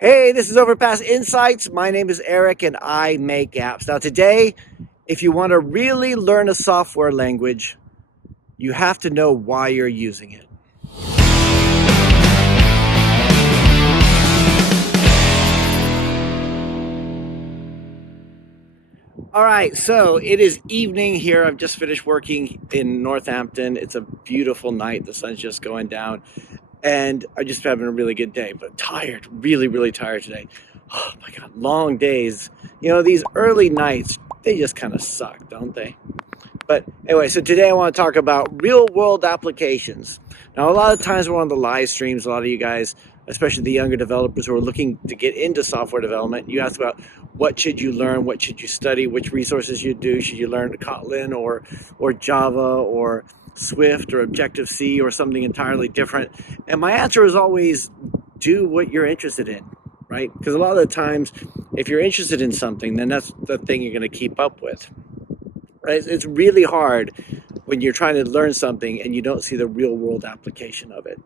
Hey, this is Overpass Insights. My name is Eric and I make apps. Now, today, if you want to really learn a software language, you have to know why you're using it. All right, so it is evening here. I've just finished working in Northampton. It's a beautiful night. The sun's just going down, and I'm just having a really good day, but tired, really, really tired today. Oh my God, long days. These early nights, they just kind of suck, don't they? But anyway, so today I want to talk about real world applications. Now, a lot of times we're on the live streams, a lot of you guys, especially the younger developers who are looking to get into software development, you ask about what should you learn, what should you study, which resources you do. Should you learn Kotlin or Java or Swift or Objective-C or something entirely different? And my answer is always do what you're interested in, right? Because a lot of the times, if you're interested in something, then that's the thing you're going to keep up with. Right? It's really hard when you're trying to learn something and you don't see the real world application of it.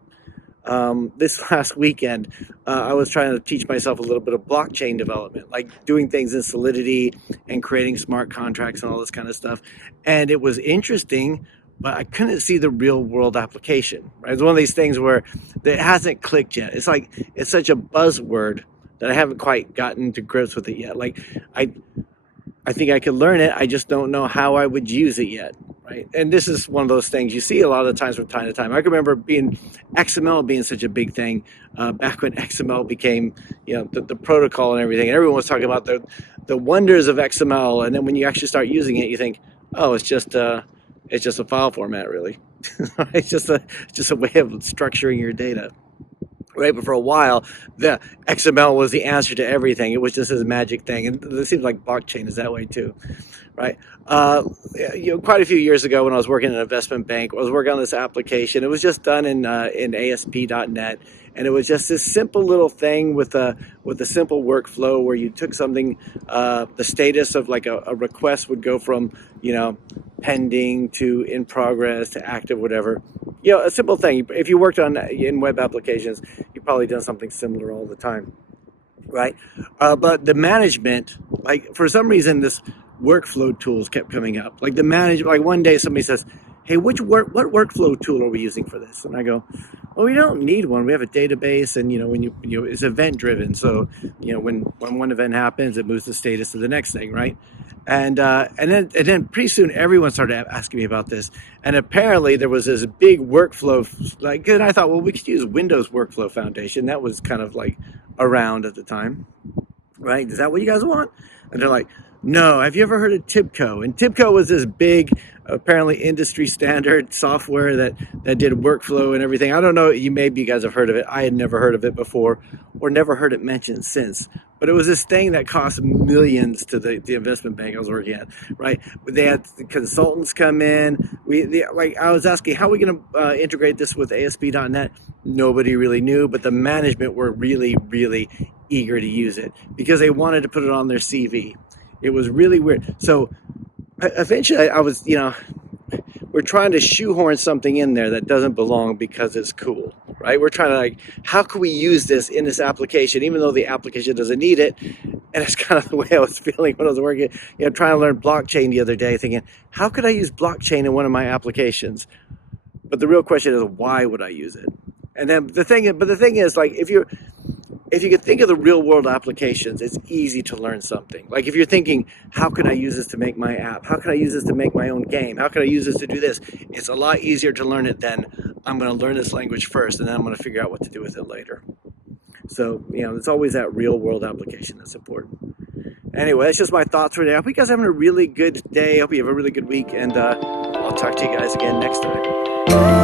This last weekend, I was trying to teach myself a little bit of blockchain development, like doing things in Solidity and creating smart contracts and all this kind of stuff. And it was interesting, but I couldn't see the real world application. Right? It's one of these things where it hasn't clicked yet. It's like it's such a buzzword that I haven't quite gotten to grips with it yet. Like I think I could learn it. I just don't know how I would use it yet, right? And this is one of those things you see a lot of the times from time to time. I can remember XML being such a big thing back when XML became, the protocol and everything. And everyone was talking about the wonders of XML. And then when you actually start using it, you think, oh, it's just a file format, really. It's just a way of structuring your data. Right, but for a while, the XML was the answer to everything. It was just this magic thing, and it seems like blockchain is that way too, right? Quite a few years ago, when I was working in an investment bank, I was working on this application. It was just done in ASP.NET, and it was just this simple little thing with a simple workflow where you took something, the status of like a request would go from pending to in progress to active, whatever. A simple thing. If you worked in web applications, you've probably done something similar all the time, right? But the management, like for some reason, this workflow tools kept coming up. Like like one day somebody says, "Hey, what workflow tool are we using for this?" And I go, "Well, we don't need one. We have a database, and when it's event driven. So when one event happens, it moves the status to the next thing, right?" And then pretty soon everyone started asking me about this, and apparently there was this big workflow. And I thought, well, we could use Windows Workflow Foundation. That was kind of like around at the time, right? Is that what you guys want? And they're like, no. Have you ever heard of Tibco? And Tibco was this big, apparently industry standard software that did workflow and everything. I don't know. Maybe you guys have heard of it. I had never heard of it before, or never heard it mentioned since. But it was this thing that cost millions to the investment bank I was working at, right? They had the consultants come in. I was asking, how are we going to integrate this with ASP.NET? Nobody really knew, but the management were really, really eager to use it because they wanted to put it on their CV. It was really weird. So eventually I was, we're trying to shoehorn something in there that doesn't belong because it's cool, right? We're trying to how can we use this in this application, even though the application doesn't need it? And it's kind of the way I was feeling when I was working, trying to learn blockchain the other day, thinking, how could I use blockchain in one of my applications? But the real question is, why would I use it? And then the thing is, like, if you could think of the real world applications, it's easy to learn something. Like if you're thinking, how can I use this to make my app? How can I use this to make my own game? How can I use this to do this? It's a lot easier to learn it than I'm going to learn this language first and then I'm going to figure out what to do with it later. So, it's always that real world application that's important. Anyway, that's just my thoughts for today. I hope you guys are having a really good day. I hope you have a really good week, and I'll talk to you guys again next time.